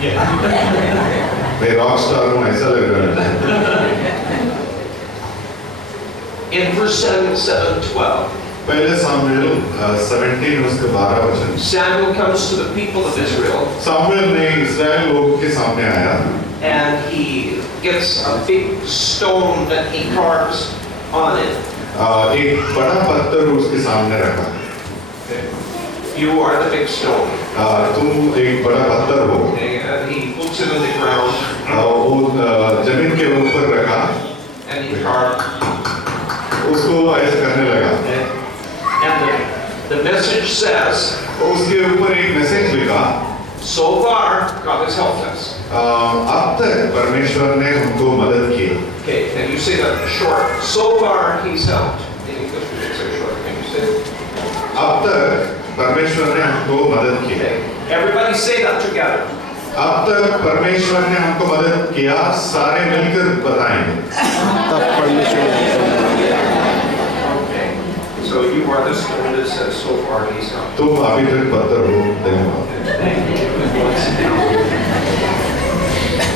मैं rock star हूँ ऐसा लग रहा है। In 1 Samuel 7:12, पहले सामुएल 17 उसके 12 वचन। Samuel comes to the people of Israel. Samuel ने इस्राएल लोगों के सामने आया। And he gets a big stone that he carves on it. एक बड़ा पत्थर उसके सामने रखा। You are the big stone. तुम एक बड़ा पत्थर हो। And he puts it on the ground. वो जमीन के ऊपर रखा। And he carved. उसको ऐसे करने लगा। And the message says. उसके ऊपर एक मैसेज लिखा। So far, God has helped us. अब तक परमेश्वर ने हमको मदद की। Okay, can you say that short? So far, He's helped. In English, we should say short. Can you say it? अब तक परमेश्वर ने हमको मदद की। Everybody say that together. अब तक परमेश्वर ने हमको मदद किया, सारे मिलकर बताएंगे। तब परमेश्वर ने Okay, so you are the stone that says so far He's helped. तुम अभी तक पत्थर हो। धन्यवाद।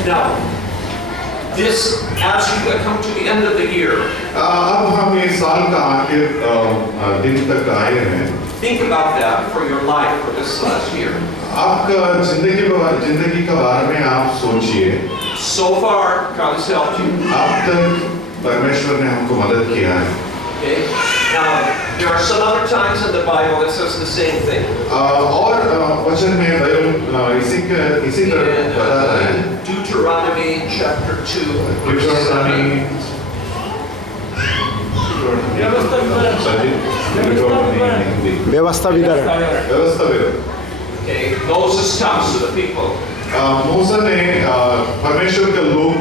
Now, this, as you come to the end of the year, अब हम ये साल का आखिर दिन तक आए हैं। think about that for your life for this last year. आपका जिंदगी का बारे में आप सोचिए। So far, God has helped you. अब तक परमेश्वर ने हमको मदद किया है। Okay. Now, there are some other times in the Bible that says the same thing. और वचन में इसी तरह बताता है। Deuteronomy chapter 2. व्यवस्था विवरण। Okay, Moses talks to the people. मूसा ने परमेश्वर के लोग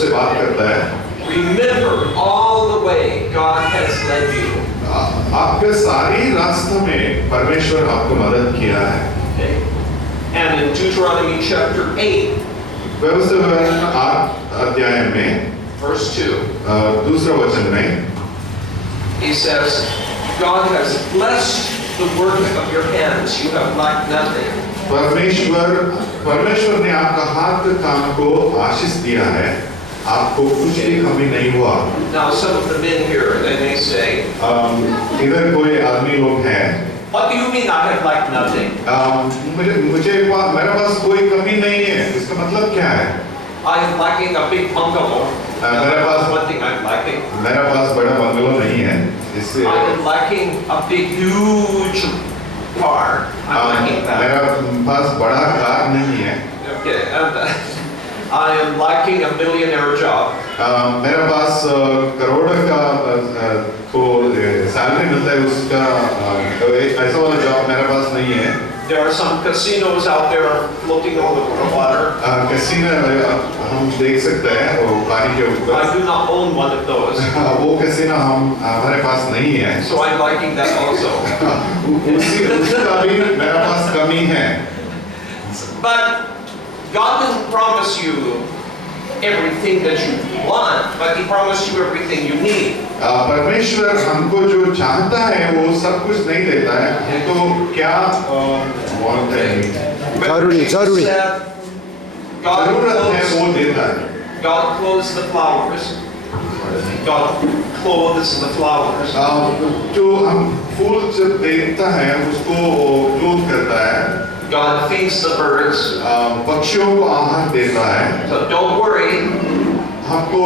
से बात करता है। Remember all the way God has led you. आपके सारी रास्ते में परमेश्वर आपको मदद किया है। Okay. And in Deuteronomy chapter 8, व्यवस्था विवरण 8 अध्याय में verse 2, दूसरा वचन में he says, God has blessed the work of your hands. You have lacked nothing. परमेश्वर ने आपका हाथ के काम को आशीष दिया है, आपको कुछ भी कमी नहीं हुआ। Now some of the men here, they may say, इधर कोई आदमी लोग हैं। what do you mean I have lacked nothing? मेरे पास कोई कमी नहीं है, इसका मतलब क्या है? I am lacking a big bungalow. That's one thing I'm lacking. मेरा पास बड़ा बंगलो नहीं है, इससे I am lacking a big, huge car. I'm lacking that. मेरा पास बड़ा कार नहीं है। Okay, and I am lacking a millionaire job. मेरे पास करोड़ का को सैलरी मिलता है, उसका ऐसा वाला जॉब मेरे पास नहीं है। There are some casinos out there floating over the water. Casino हम देख सकते हैं वो पानी के ऊपर। I do not own one of those. वो कैसीनो हमारे पास नहीं है। So I'm lacking that also. उसका भी मेरे पास कमी है। But God didn't promise you everything that you want, but He promised you everything you need. परमेश्वर हमको जो चाहता है वो सब कुछ नहीं देता है, हमको क्या मांगते हैं जरूरी जरूरत है वो देता है। God clothes the flowers. God clothes the flowers. जो हम फूल जब देता है उसको क्लोथ करता है। God feeds the birds. पक्षियों को आहार देता है। So don't worry. हमको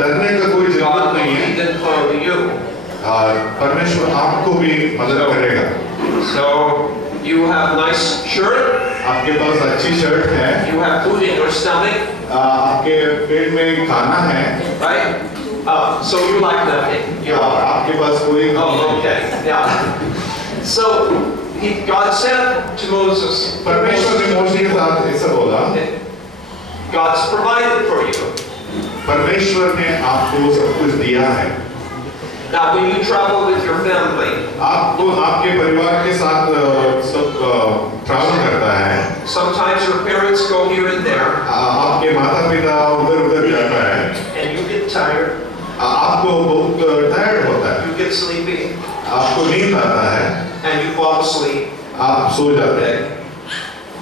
डरने का कोई जरूरत नहीं है। God will feed and clothe you. परमेश्वर आपको भी मदद करेगा। So you have nice shirt. आपके पास अच्छी शर्ट है। You have food in your stomach. आपके पेट में खाना है। Right? So you lack nothing. आपके पास कोई okay. Yeah. So God said to Moses, परमेश्वर ने मोशे के साथ ऐसा बोला, God's provided for you. परमेश्वर ने आपको सब कुछ दिया है। Now when you travel with your family, आपको आपके परिवार के साथ सब ट्रैवल करता है। sometimes your parents go here and there. आपके माता पिता उधर-उधर जाता है। And you get tired. आपको बहुत टायर्ड होता है। You get sleepy. आपको नींद आता है। And you fall asleep. आप सो जाते हैं।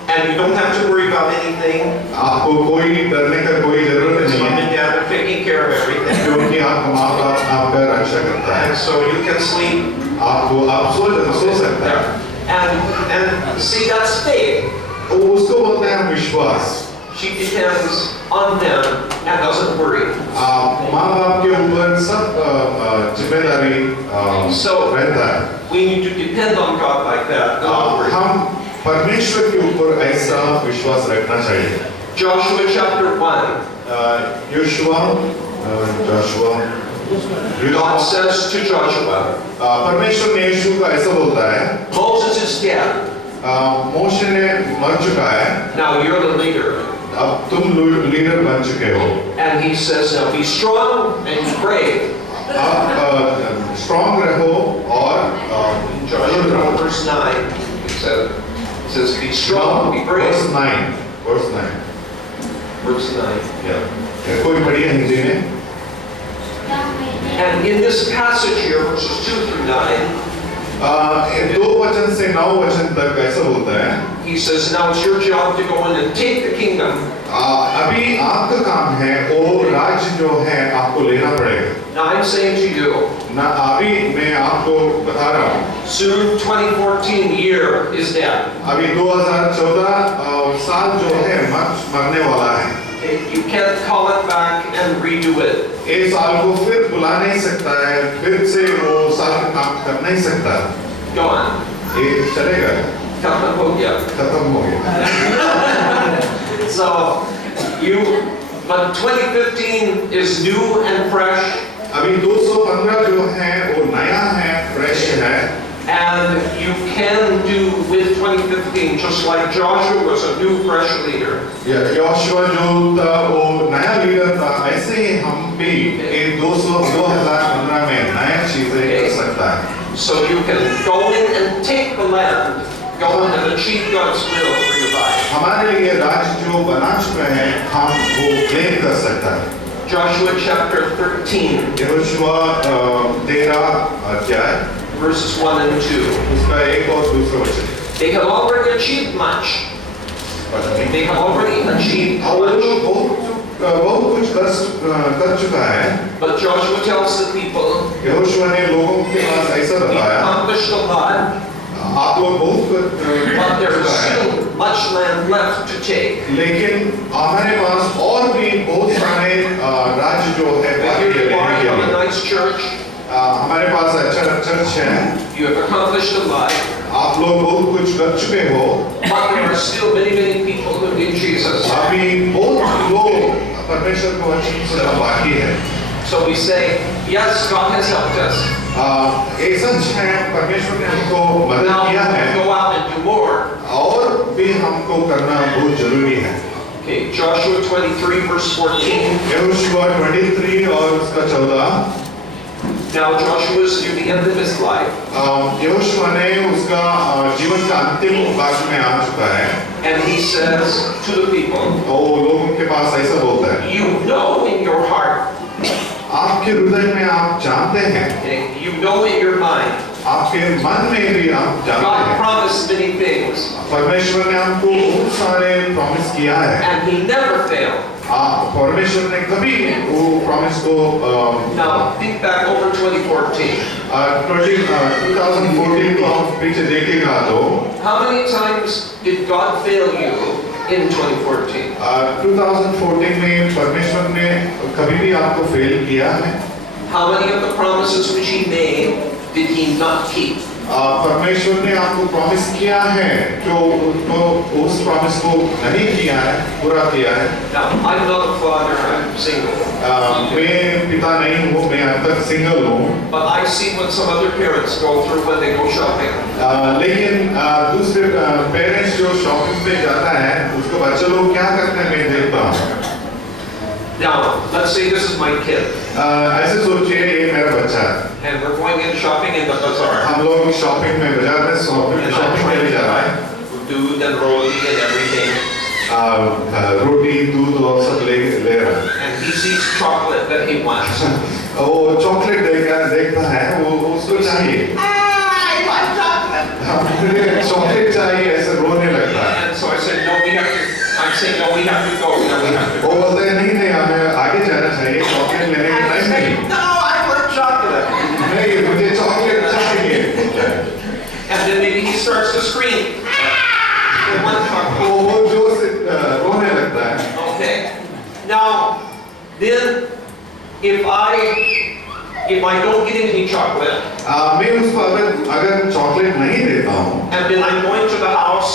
And you don't have to worry about anything. आपको कोई डरने का कोई जरूरत Because नहीं mom है, and dad are taking care of everything. क्योंकि आपका माँ बाप आपका रक्षा करता है। And so you can sleep आप सो सकते हैं। there. And see, that's faith. तो उसको बोलते हैं विश्वास। She depends on them and doesn't worry. माँ बाप के ऊपर सब जिम्मेदारी So रहता है। we need to depend on God like that. Don't worry. हम परमेश्वर के ऊपर ऐसा विश्वास रखना चाहिए। Joshua chapter 1. God says to Joshua, परमेश्वर ने यीशु को ऐसा बोलता है, Moses is dead. मोशे ने मर चुका है, Now you're the leader. अब तुम लीडर बन चुके हो। And he says, now be strong and be brave. आप स्ट्रॉन्ग रहो और Joshua verse 9. It says, be strong, be brave. Verse 9. Verse 9. Verse 9. Yeah. कोई बढ़िया हिंदी में? And in this passage here, verses 2 through 9, दो वचन से 9 वचन तक ऐसा बोलता है, he says, now it's your job to go in and take the kingdom. अभी आपका काम है वो राज्य जो है आपको लेना पड़ेगा। Now I'm saying to you, ना अभी मैं आपको बता रहा हूँ, soon 2014 year is dead. अभी 2014 साल जो है मरने वाला है। You can't call it back and redo it. इस साल को फिर बुला नहीं सकता है, फिर से वो साल का काम कर नहीं सकता। Gone. ये चलेगा, खत्म हो गया. खत्म हो गया। So but 2015 is new and fresh. अभी 215 जो है वो नया है, फ्रेश है। And you can do with 2015 just like Joshua was a new fresh leader. Yehoshua जो था वो नया लीडर था, ऐसे ही हम भी इन 2015 में नया चीजें कर सकता है। So you can go in and take the land, go in and achieve God's will for your life. हमारे लिए राज्य जो बना चुका है, हम वो क्लेम कर सकता है। Joshua chapter 13, यहोशुआ 13 अध्याय verses 1 and 2. उसका एक और दूसरा वचन। They have already achieved much. They have already achieved much. बहुत कुछ कर चुका है। But Joshua tells the people, Yehoshua ने लोगों के पास ऐसा we बताया, accomplished a lot, आप लोग बहुत कुछ but there कर is चुका है, still much land left to take. लेकिन हमारे पास और भी बहुत सारे राज्य जो है बाकी Here you are, है you have a nice church, हमारे पास अच्छा चर्च है, you have accomplished a lot, आप लोग बहुत कुछ कर चुके हो, but there are still many, many people who need Jesus. अभी बहुत लोग परमेश्वर को अच्छी सुनना बाकी है। So we say, yes, God has helped us. एक सच है, परमेश्वर ने हमको मदद Now किया है go out and do more. और भी हमको करना बहुत जरूरी है। Okay, Joshua 23 verse 14. यहोशुआ 23 और उसका 14। Now Joshua is near the end of his life. Yehoshua ने उसका जीवन का अंतिम भाग में आ चुका है। And he says to the people, वो लोगों के पास ऐसा बोलता है, you know in your heart, आपके हृदय में आप जानते हैं, okay, you know in your mind, आपके मन में भी आप जानते God हैं, promised many things, परमेश्वर ने आपको बहुत सारे प्रॉमिस किया है। and He never failed. परमेश्वर ने कभी वो प्रॉमिस को Now think back over 2014. 2014 को हम पीछे देखेगा तो How many times did God fail you in 2014? 2014 में परमेश्वर ने कभी भी आपको फेल किया है? How many of the promises which He made did He not keep? परमेश्वर ने आपको प्रॉमिस किया है जो उस प्रॉमिस को नहीं किया है, पूरा किया है। Now I'm not a father, I'm single. मैं पिता नहीं हूँ, मैं अब तक सिंगल हूँ। But I see what some other parents go through when they go shopping. लेकिन दूसरे पेरेंट्स जो शॉपिंग पे जाता है, उसको बच्चे लोग क्या करते हैं मैं देखता हूँ। Now let's say this is my kid. ऐसे सोचिए ये मेरा बच्चा है। And we're going in shopping in the bazaar. हम लोग शॉपिंग में बाजार में शॉपिंग के लिए जा रहा है। Food and roti and everything. रोटी दूध और सब ले रहा है। And he sees chocolate that he wants. वो चॉकलेट देखता है, वो उसको चाहिए। I want chocolate. मुझे चॉकलेट चाहिए ऐसे रोने लगता है। And so I said, no, we have to, I'm saying, no, we have to go, no, we have to वो go. बोलते हैं नहीं नहीं हमें आगे जाना चाहिए, चॉकलेट लेने का And I टाइम नहीं। said, no, I want chocolate. नहीं मुझे चॉकलेट चाहिए। And then maybe he starts to scream. I want chocolate. वो जोर से रोने लगता है। Okay. Now, then, if I don't get him any chocolate, मैं उसको अगर चॉकलेट नहीं देता हूँ and then I'm going to the house,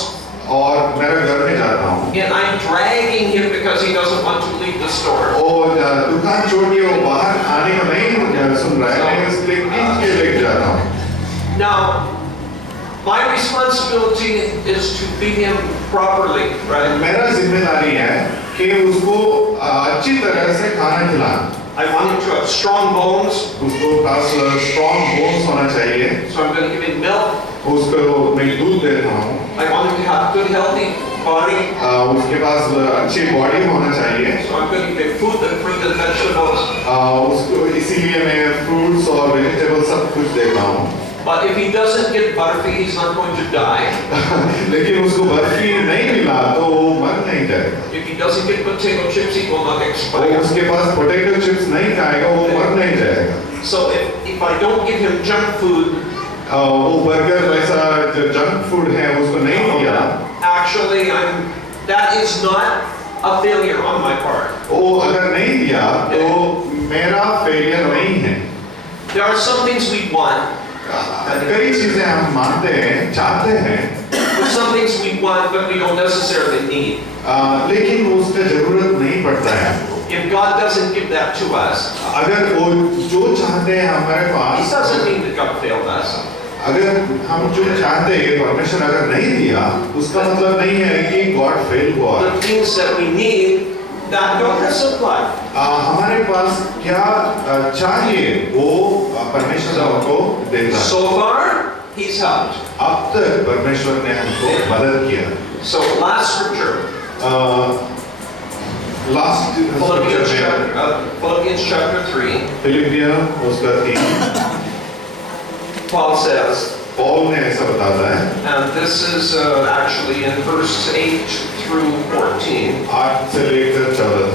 और मेरे घर में जाता हूँ and I'm dragging him because he doesn't want to leave the store. और दुकान छोड़ के वो बाहर आने को नहीं सुन रहा है, मैं उसके खींच के लेके जाता हूँ। Now, my responsibility is to feed him properly, right? मेरा जिम्मेदारी है कि उसको अच्छी तरह से खाना खिलाना। I want him to have strong bones, उसको पास स्ट्रॉन्ग बोन्स होना चाहिए। so I'm going to give him milk. उसको मैं दूध देता हूँ। I want him to have good, healthy body, उसके पास अच्छी बॉडी होना चाहिए। so I'm going to give him fruit and vegetables. उसको इसीलिए मैं फ्रूट्स और वेजिटेबल सब कुछ देता हूँ। But if he doesn't get butterfree, he's not going to die. लेकिन उसको बर्फी नहीं मिला तो वो मर नहीं जाएगा। If he doesn't get potato chips, he will not और expire. उसके पास पोटैटो चिप्स नहीं खाएगा वो मर नहीं जाएगा। So if I don't give him junk food, वो बर्गर वैसा जो जंक फूड है उसको नहीं दिया, actually that is not a failure on my part. वो अगर नहीं दिया तो मेरा फेलियर नहीं है। There are some things we want, कई चीजें हम मानते हैं, चाहते हैं, there's some things we want but we don't necessarily need. लेकिन उसका जरूरत नहीं पड़ता है। If God doesn't give that to us, अगर वो जो चाहते हैं हमारे it pass, doesn't mean that God failed us. अगर हम जो चाहते हैं परमेश्वर अगर नहीं दिया, उसका मतलब नहीं है कि गॉड फेल हुआ। The things that we need, that God has supplied. हमारे पास क्या चाहिए वो परमेश्वर हमको देता है। So far, He's helped. अब तक परमेश्वर ने हमको मदद किया। So last scripture, last Philippians chapter 3, Philippian उसका 3 Paul says, पौल ने ऐसा बताता है, and this is actually in verse 8 through 14. 8 से लेकर 14।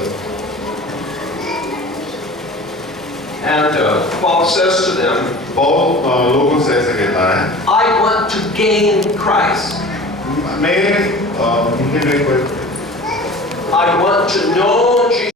And Paul says to them, Paul लोगों से ऐसे कहता है, I want to gain Christ. मैं हिंदी में I want to know Jesus.